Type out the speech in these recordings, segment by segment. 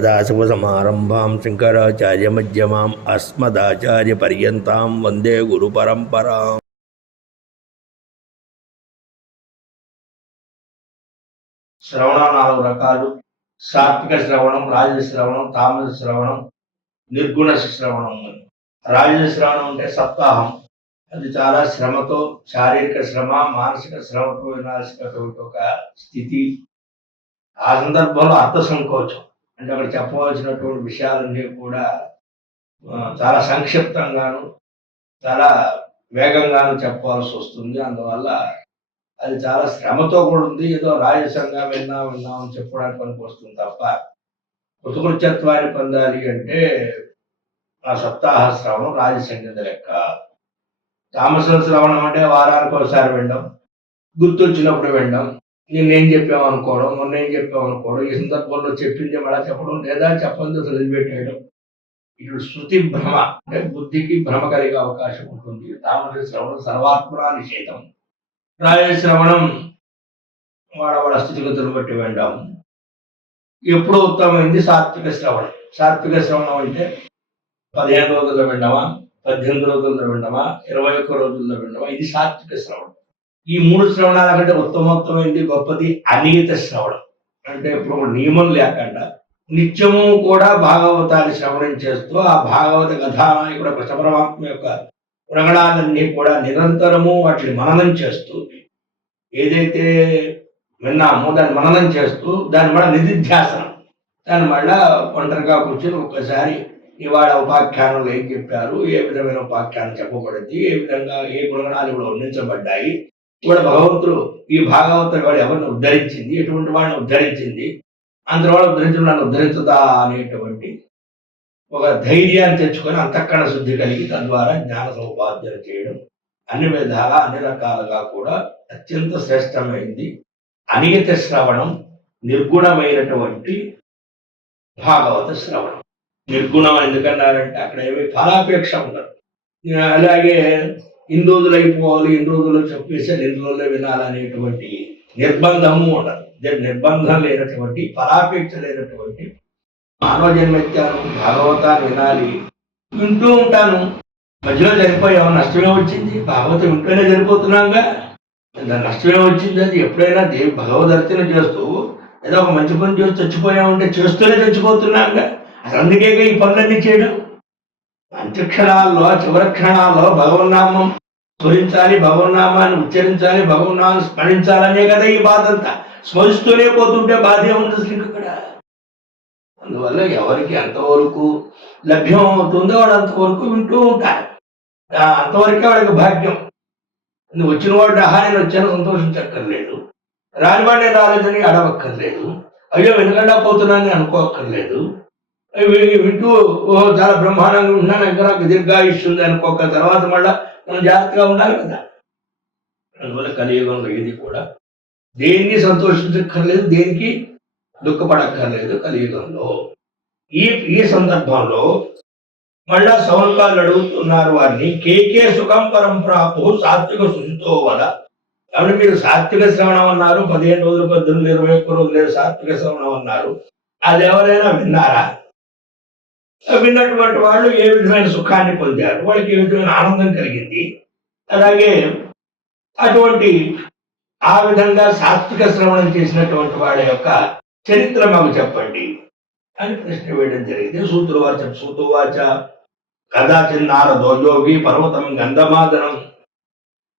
సదాశివసమారంభాం శంకరాచార్యమధ్యమాం అస్మదాచార్యపర్యంతాం వందే గురుపరంపరాం. శ్రవణం 4 రకాలు. సాత్విక శ్రవణం, రాజస శ్రవణం, తామస శ్రవణం, నిర్గుణ శ్రవణం. రాజస శ్రవణం అంటే సప్తాహం. అది చాలా శ్రమతో, శారీరక శ్రమ, మానసిక శ్రమతో వినాల్సినటువంటి ఒక స్థితి. ఆ సందర్భంలో అర్థ సంకోచం అంటే అక్కడ చెప్పవలసినటువంటి విషయాలన్నీ కూడా చాలా సంక్షిప్తంగాను, చాలా వేగంగాను చెప్పవలసి వస్తుంది. అందువల్ల అది చాలా శ్రమతో కూడా ఉంది. ఏదో రాజసంగా విన్నామని చెప్పడానికి పనికి వస్తుంది తప్ప కృతకృత్యత్వాన్ని పొందాలి అంటే ఆ సప్తాహ శ్రవణం రాజసంగత లెక్క. తామస శ్రవణం అంటే వారానికి ఒకసారి వినడం, గుర్తొచ్చినప్పుడు వినడం, నిన్నేం చెప్పామనుకోవడం, మొన్నేం చెప్పామనుకోవడం, ఈ సందర్భంలో చెప్పింది మళ్ళా చెప్పడం, లేదా చెప్పంది వదిలిపెట్టేయడం. ఇప్పుడు శృతి భ్రమ అంటే బుద్ధికి భ్రమ కలిగే అవకాశం ఉంటుంది. తామస శ్రవణం సర్వాత్మనా నిషేధం. రాజశ్రవణం వాళ్ళ స్థితిగతులు బట్టి వినడం. ఎప్పుడూ ఉత్తమమైంది సాత్విక శ్రవణం. సాత్విక శ్రవణం అంటే 15 రోజుల్లో వినడమా, 18 రోజుల్లో వినడమా, 21 రోజుల్లో వినడమా, ఇది సాత్విక శ్రవణం. ఈ 3 శ్రవణాల కంటే ఉత్తమోత్తమైంది, గొప్పది అనియత శ్రవణం. అంటే ఇప్పుడు నియమం లేకుండా నిత్యము కూడా భాగవతాన్ని శ్రవణం చేస్తూ ఆ భాగవత కథానాయకుడు కృష్ణపరమాత్మ యొక్క గుణగణాలన్నీ కూడా నిరంతరము వాటిని మననం చేస్తూ, ఏదైతే విన్నామో దాన్ని మననం చేస్తూ దాని మళ్ళీ నిధిధ్యాసనం, దాని మళ్ళా ఒంటరిగా కూర్చొని ఒక్కసారి ఇవాళ ఉపాఖ్యానంలో ఏం చెప్పారు, ఏ విధమైన ఉపాఖ్యానం చెప్పబడింది, ఏ విధంగా ఏ గుణగణాలు ఇప్పుడు వర్ణించబడ్డాయి, కూడా భగవంతుడు ఈ భాగవతం వాడు ఎవరిని ఉద్ధరించింది, ఎటువంటి వాడిని ఉద్ధరించింది, అందరి వాళ్ళు ఉద్ధరించిన నన్ను ఉద్ధరించుతా అనేటువంటి ఒక ధైర్యాన్ని తెచ్చుకొని అంతఃకరణ శుద్ధి కలిగి తద్వారా జ్ఞాన సముపార్జన చేయడం అన్ని విధాలా అన్ని రకాలుగా కూడా అత్యంత శ్రేష్టమైంది అనియత శ్రవణం, నిర్గుణమైనటువంటి భాగవత శ్రవణం. నిర్గుణం ఎందుకన్నారంటే అక్కడ ఏమీ ఫలాపేక్ష ఉండదు. అలాగే ఇన్ని రోజులు అయిపోవాలి, ఇన్ని రోజులు చెప్పేసి ఇన్ని రోజులు వినాలనేటువంటి నిర్బంధము ఉండదు. నిర్బంధం లేనటువంటి, ఫలాపేక్ష లేనటువంటి మానవ జన్మెత్తాను, భాగవతాన్ని వినాలి, వింటూ ఉంటాను, మధ్యలో చనిపోయాము, నష్టమే వచ్చింది, భాగవతం వింటూనే చనిపోతున్నాంగా, నష్టమే వచ్చింది. అది ఎప్పుడైనా భగవదర్శనం చేస్తూ ఏదో ఒక మంచి పని చేసి చచ్చిపోయామంటే చేస్తూనే చచ్చిపోతున్నాంగా. అసలు అందుకే ఈ పనులన్నీ చేయడం. అంత్యక్షణాల్లో, చివరి క్షణాల్లో భగవన్నామం స్మరించాలి, భగవన్నామాన్ని ఉచ్చరించాలి, భగవన్నామాన్ని స్మరించాలనే కదా ఈ బాధ అంతా. స్మరిస్తూనే పోతుంటే బాధే ఉంది అసలు ఇక్కడ. అందువల్ల ఎవరికి ఎంతవరకు లభ్యం అవుతుందో వాడు అంతవరకు వింటూ ఉంటారు. అంతవరకే వాడికి భాగ్యం. వచ్చిన వాడు నేను వచ్చాను సంతోషించక్కర్లేదు, రానివాడు నేను రాలేదని అడవక్కర్లేదు, అయ్యో వెనుకండా పోతున్నానని అనుకోక్కర్లేదు. వింటూ ఓహో చాలా బ్రహ్మాండంగా ఉన్నాను, ఇంకా నాకు దీర్ఘాయుష్ ఉంది అనుకోక తర్వాత మళ్ళా మనం జాగ్రత్తగా ఉండాలి కదా. అందువల్ల కలియుగంలో ఏది కూడా దేన్ని సంతోషించక్కర్లేదు, దేనికి దుఃఖపడక్కర్లేదు కలియుగంలో. ఈ సందర్భంలో మళ్ళా సౌనకాలు అడుగుతున్నారు వారిని, కేకే సుఖం పరంప్రాపు సాత్విక శుచితో వద. కాబట్టి మీరు సాత్విక శ్రవణం అన్నారు, 15 రోజులు, 18, 21 రోజులు సాత్విక శ్రవణం అన్నారు, అది ఎవరైనా విన్నారా? విన్నటువంటి వాళ్ళు ఏ విధమైన సుఖాన్ని పొందారు, వాళ్ళకి ఏ విధమైన ఆనందం కలిగింది, అలాగే అటువంటి ఆ విధంగా సాత్విక శ్రవణం చేసినటువంటి వాళ్ళ యొక్క చరిత్ర మాకు చెప్పండి అని ప్రశ్న వేయడం జరిగింది. సూతువాచ కదాచిన్నారదో యోగి పర్వతం గంధమాదనం.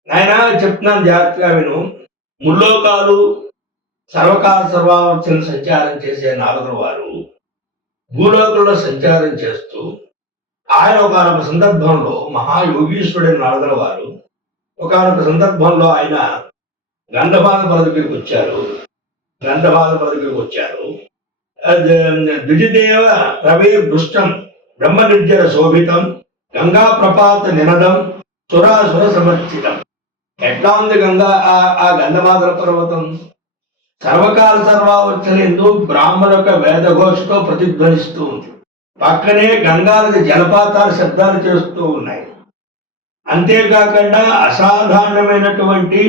నాయన చెప్తున్నాను జాగ్రత్తగా విను. ముల్లోకాలు సర్వకాల సర్వావర్చన సంచారం చేసే నారదుల వారు భూలోకంలో సంచారం చేస్తూ ఆయన ఒకనొక సందర్భంలో మహాయోగీశ్వరుడైన నారదుల వారు ఒకనొక సందర్భంలో ఆయన గంధమాద పదవికి వచ్చారు. ద్విజదేవ రవే దృష్టం బ్రహ్మ నిర్జర శోభితం గంగా ప్రపాత నినదం సురాసుర సమర్చితం. ఎట్లా ఉంది గంగా ఆ గంధమాదల పర్వతం? సర్వకాల సర్వావర్చనందు బ్రాహ్మణ యొక్క వేదఘోషతో ప్రతిధ్వనిస్తూ ఉంది. పక్కనే గంగానది జలపాతాలు శబ్దాలు చేస్తూ ఉన్నాయి. అంతేకాకుండా అసాధారణమైనటువంటి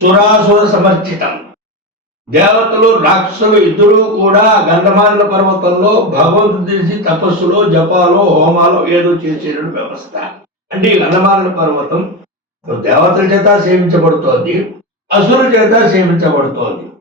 సురాసుర సమర్చితం దేవతలు రాక్షసులు ఇద్దరూ కూడా గంధమాల పర్వతంలో భగవంతుడు తెలిసి తపస్సులో జపాలో హోమాలో ఏదో చేసే వ్యవస్థ. అంటే ఈ గంధమాల పర్వతం దేవతల చేత సేవించబడుతోంది, అసురుల చేత సేవించబడుతోంది.